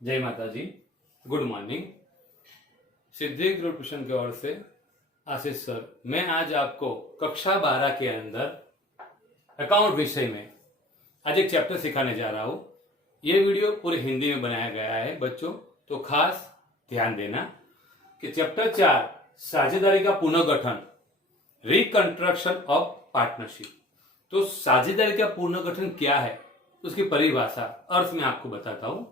जय माता जी। Good morning. Siddhi group tuition की ओर से आशीष सर, मैं आज आपको कक्षा 12 के अंदर अकाउंट विषय में आज एक चैप्टर सिखाने जा रहा हूं। ये वीडियो पूरे हिंदी में बनाया गया है बच्चों, तो खास ध्यान देना कि चैप्टर 4 साझेदारी का पुनर्गठन, रिकंस्ट्रक्शन ऑफ पार्टनरशिप। तो साझेदारी का पुनर्गठन क्या है, उसकी परिभाषा अर्थ मैं आपको बताता हूं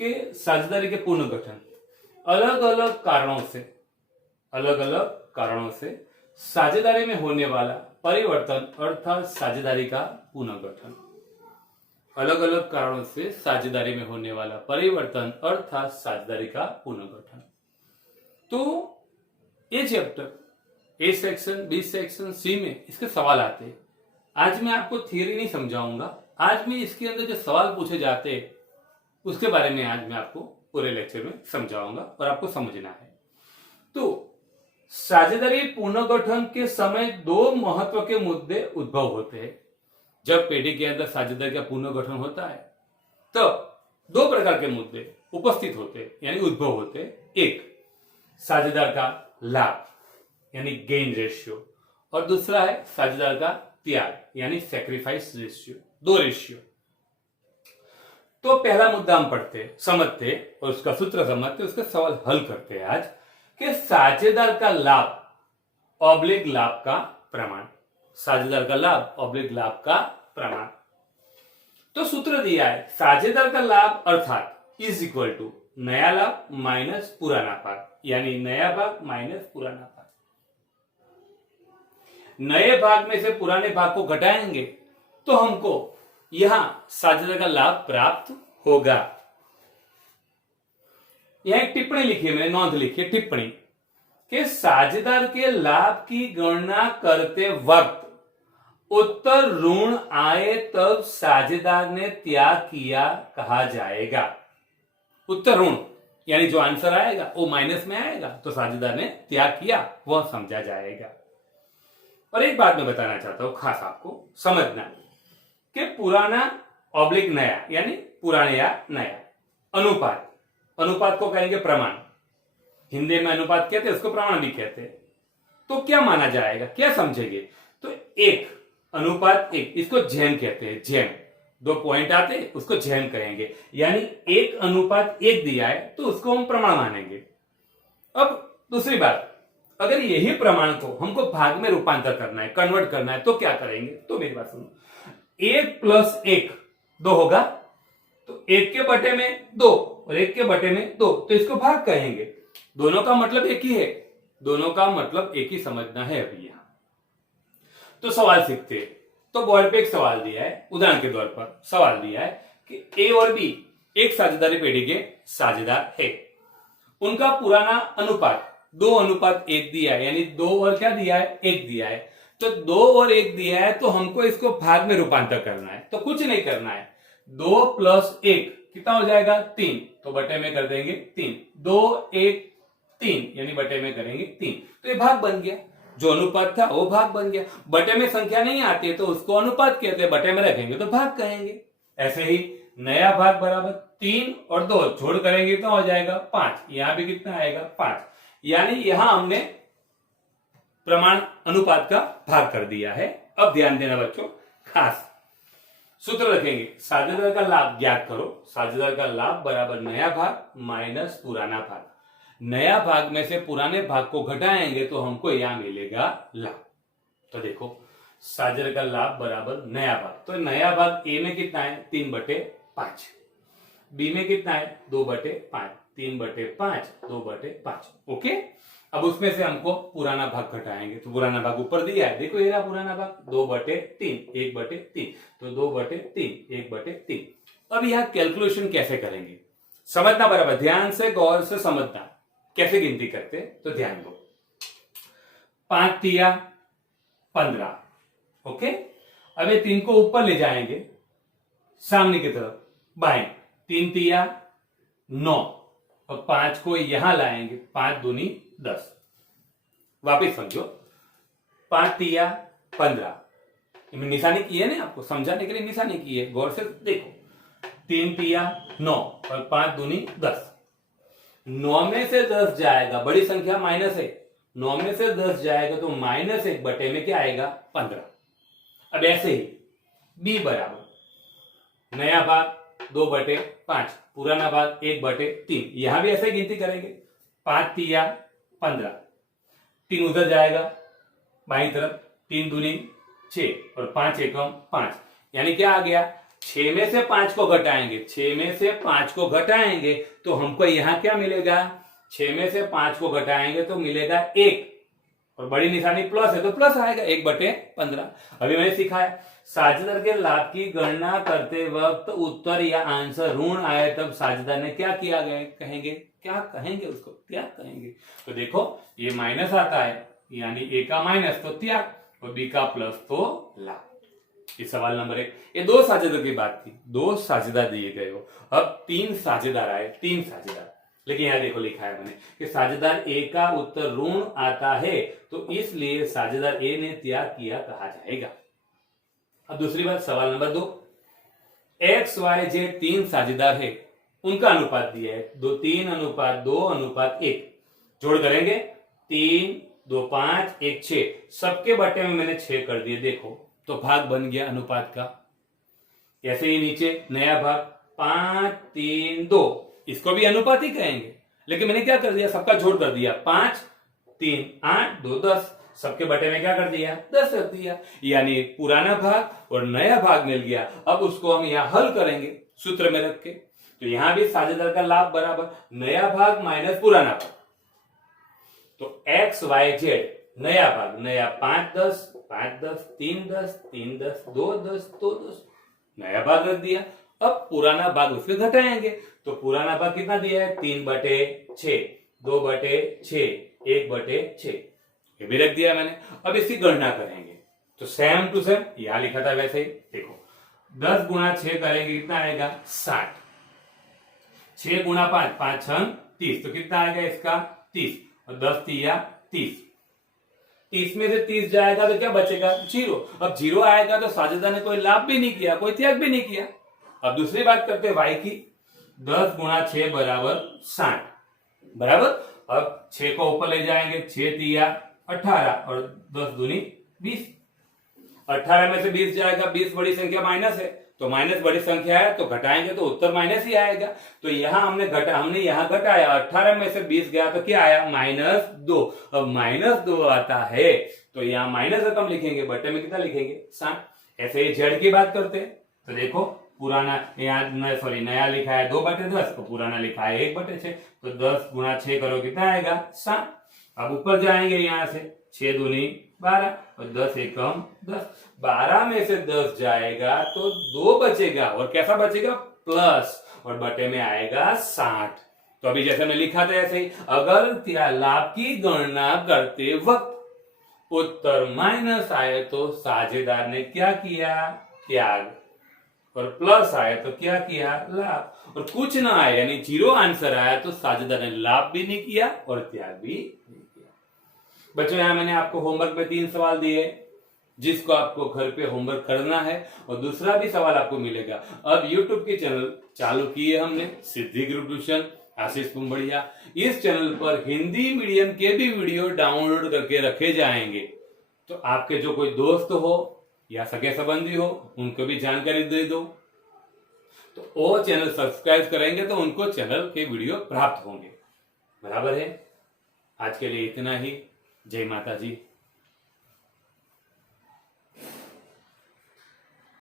कि साझेदारी के पुनर्गठन अलग अलग कारणों से साझेदारी में होने वाला परिवर्तन अर्थात साझेदारी का पुनर्गठन। अलग अलग कारणों से साझेदारी में होने वाला परिवर्तन अर्थात साझेदारी का पुनर्गठन। तो ये chapter A section, B section, C में इसके सवाल आते हैं। आज मैं आपको थियरी नहीं समझाऊंगा, आज मैं इसके अंदर जो सवाल पूछे जाते हैं उसके बारे में आज मैं आपको पूरे लेक्चर में समझाऊंगा और आपको समझना है। तो साझेदारी पुनर्गठन के समय दो महत्व के मुद्दे उद्भव होते हैं। जब पेटी के अंदर साझेदारी का पुनर्गठन होता है तब दो प्रकार के मुद्दे उपस्थित होते हैं यानी उद्भव होते हैं। एक, साझेदार का लाभ यानी गेन रेशियो, और दूसरा है साझेदार का त्याग यानी सैक्रिफाइस रेशियो। दो रेशियो। तो पहला मुद्दा हम पढ़ते समझते और उसका सूत्र समझते, उसका सवाल हल करते हैं आज कि साझेदार का लाभ ऑब्लिक लाभ का प्रमाण। साझेदार का लाभ ऑब्लिक लाभ का प्रमाण। तो सूत्र दिया है, साझेदार का लाभ अर्थात इज इक्वल टू नया लाभ माइनस पुराना भाग, यानी नया भाग माइनस पुराना भाग। नए भाग में से पुराने भाग को घटाएंगे तो हमको यहां साझेदार का लाभ प्राप्त होगा। यह एक टिप्पणी लिखी है, मैंने नोंद लिखी है टिप्पणी कि साझेदार के लाभ की गणना करते वक्त उत्तर ऋण आए तब साझेदार ने त्याग किया कहा जाएगा। उत्तर ऋण यानी जो आंसर आएगा वो माइनस में आएगा तो साझेदार ने त्याग किया वह समझा जाएगा। और एक बात मैं बताना चाहता हूं, खास आपको समझना कि पुराना ऑब्लिक नया यानी पुराने या नया। अनुपात, अनुपात को कहेंगे प्रमाण। हिंदी में अनुपात कहते हैं, उसको प्रमाण भी कहते हैं। तो क्या माना जाएगा, क्या समझेंगे? तो एक अनुपात एक, इसको जैम कहते हैं। जैम, दो पॉइंट आते हैं उसको जैम कहेंगे, यानी एक अनुपात एक दिया है तो उसको हम प्रमाण मानेंगे। अब दूसरी बात, अगर यही प्रमाण को हमको भाग में रूपांतर करना है, कन्वर्ट करना है, तो क्या करेंगे? तो मेरी बात सुनो, एक प्लस एक दो होगा, तो एक के बटे में दो और एक के बटे में दो, तो इसको भाग कहेंगे। दोनों का मतलब एक ही है, दोनों का मतलब एक ही समझना है अभी यहां। तो सवाल सीखते हैं। तो बोर्ड पे एक सवाल दिया है, उदाहरण के तौर पर सवाल दिया है कि ए और बी एक साझेदारी पेटी के साझेदार है। उनका पुराना अनुपात 2:1 दिया है, यानी 2 और क्या दिया है? 1 दिया है। तो 2 और 1 दिया है तो हमको इसको भाग में रूपांतर करना है। तो कुछ नहीं करना है, 2 + 1 कितना हो जाएगा? 3, तो बटे में कर देंगे 3। 2 1 3 यानी बटे में करेंगे 3, तो ये भाग बन गया। जो अनुपात था वो भाग बन गया। बटे में संख्या नहीं आती है तो उसको अनुपात कहते हैं, बटे में रखेंगे तो भाग कहेंगे। ऐसे ही नया भाग बराबर 3 और 2 जोड़ करेंगे तो हो जाएगा 5। यहां भी कितना आएगा? 5। यानी यहां हमने प्रमाण अनुपात का भाग कर दिया है। अब ध्यान देना बच्चों, खास सूत्र रखेंगे, साझेदार का लाभ ज्ञात करो। साझेदार का लाभ बराबर नया भाग माइनस पुराना भाग। नया भाग में से पुराने भाग को घटाएंगे तो हमको यहां मिलेगा लाभ। तो देखो, साझेदार का लाभ बराबर नया भाग, तो नया भाग ए में कितना है? 3/5। बी में कितना है? 2/5। 3/5 2/5। ओके। अब उसमें से हमको पुराना भाग घटाएंगे तो पुराना भाग ऊपर दिया है, देखो ये रहा पुराना भाग 2/3 1/3, तो 2/3 1/3। अब यह कैलकुलेशन कैसे करेंगे समझना, बराबर ध्यान से गौर से समझना कैसे गिनती करते। तो ध्यान दो, 5 तिया 15। ओके। अब ये 3 को ऊपर ले जाएंगे सामने की तरफ, बाएं। 3 तिया 9 और 5 को यहां लाएंगे, 5 दूनी 10। वापिस समझो, 5 तिया 15। निशानी की है ना, आपको समझाने के लिए निशानी की है, गौर से देखो। 3 तिया 9 और 5 दूनी 10। 9 में से 10 जाएगा, बड़ी संख्या माइनस है, 9 में से 10 जाएगा तो -1 बटे में क्या आएगा 15। अब ऐसे ही b बराबर नया भाग 2/5, पुराना भाग 1/3, यहां भी ऐसे गिनती करेंगे। 5 तिया 15, 3 उधर जाएगा बाई तरफ, 3 दूनी 6 और 5 एकम 5, यानी क्या आ गया 6 में से 5 को घटाएंगे, 6 में से 5 को घटाएंगे तो हमको यहां क्या मिलेगा, 6 में से 5 को घटाएंगे तो मिलेगा 1, और बड़ी निशानी प्लस है तो प्लस आएगा 1/15। अभी मैंने सिखाया साझेदार के लाभ की गणना करते वक्त उत्तर या आंसर ऋण आए तब साझेदार ने क्या किया गया कहेंगे, क्या कहेंगे उसको, क्या कहेंगे। तो देखो ये माइनस आता है, यानी ए का माइनस तो त्याग और बी का प्लस तो लाभ। ये सवाल नंबर 1। ये 2 साझेदार की बात थी, 2 साझेदार दिए गए हो। अब 3 साझेदार आए, 3 साझेदार, लेकिन यहां देखो लिखा है मैंने कि साझेदार ए का उत्तर ऋण आता है तो इसलिए साझेदार ए ने त्याग किया कहा जाएगा। अब दूसरी बात, सवाल नंबर 2, एक्स वाई जेड 3 साझेदार है, उनका अनुपात दिया है 3:2:1, जोड़ करेंगे 3 2 5 1 6, सबके बटे में मैंने 6 कर दिए, देखो तो भाग बन गया अनुपात का। ऐसे ही नीचे नया भाग 5 3 2, इसको भी अनुपात ही कहेंगे, लेकिन मैंने क्या कर दिया, सबका जोड़ कर दिया, 5 3 8 2 10, सबके बटे में क्या कर दिया 10 रख दिया, यानी पुराना भाग और नया भाग मिल गया। अब उसको हम यहां हल करेंगे सूत्र में रख के, तो यहां भी साझेदार का लाभ बराबर नया भाग माइनस पुराना भाग, तो एक्स वाई जेड नया भाग, नया 5 10 5 10 3 10 3 10 2 10 2 10, नया भाग रख दिया। अब पुराना भाग उसमें घटाएंगे, तो पुराना भाग कितना दिया है 3/6, 2/6, 1/6, ये भी रख दिया मैंने। अब इसकी गणना करेंगे, तो सेम टू सेम यहां लिखा था वैसे ही, देखो 10 गुणा 6 करेंगे कितना आएगा 60, 6 गुणा 5 5 6 30, तो कितना आएगा इसका 30, और 10 तिया 30, 30 में से 30 जाएगा तो क्या बचेगा 0। अब 0 आएगा तो साझेदार ने कोई लाभ भी नहीं किया, कोई त्याग भी नहीं किया। अब दूसरी बात करते हैं y की, 10 गुणा 6 बराबर 60, बराबर। अब 6 को ऊपर ले जाएंगे, 6 तिया 18 और 10 दूनी 20, 18 में से 20 जाएगा, 20 बड़ी संख्या माइनस है, तो माइनस बड़ी संख्या है तो घटाएंगे तो उत्तर माइनस ही आएगा। तो यहां हमने यहां घटाया, 18 में से 20 गया तो क्या आया -2। अब -2 आता है तो यहां माइनस रकम लिखेंगे, बटे में कितना लिखेंगे 60। ऐसे ही जेड की बात करते हैं, तो देखो पुराना नया लिखा है 2/10, तो पुराना लिखा है 1/6, तो 10 गुणा 6 करो कितना आएगा 60। अब ऊपर जाएंगे यहां से, 6 दूनी 12 और 10 एकम 10, 12 में से 10 जाएगा तो 2 बचेगा, और कैसा बचेगा प्लस, और बटे में आएगा 60। तो अभी जैसे मैं लिखा था ऐसे ही, अगर लाभ की गणना करते वक्त उत्तर माइनस आए तो साझेदार ने क्या किया त्याग, और प्लस आया तो क्या किया लाभ, और कुछ ना आया यानी 0 आंसर आया तो साझेदार ने लाभ भी नहीं किया और त्याग भी नहीं किया। बच्चों यहां मैंने आपको होमवर्क में 3 सवाल दिए, जिसको आपको घर पे होमवर्क करना है, और दूसरा भी सवाल आपको मिलेगा। अब YouTube के चैनल चालू किए हमने, सिद्धि ग्रुप ट्यूशन आशीष कुंबड़िया। इस चैनल पर हिंदी मीडियम के भी वीडियो डाउनलोड करके रखे जाएंगे, तो आपके जो कोई दोस्त हो या सगे संबंधी हो उनको भी जानकारी दे दो, तो वो चैनल सब्सक्राइब करेंगे तो उनको चैनल के वीडियो प्राप्त होंगे। बराबर है। आज के लिए इतना ही। जय माता जी।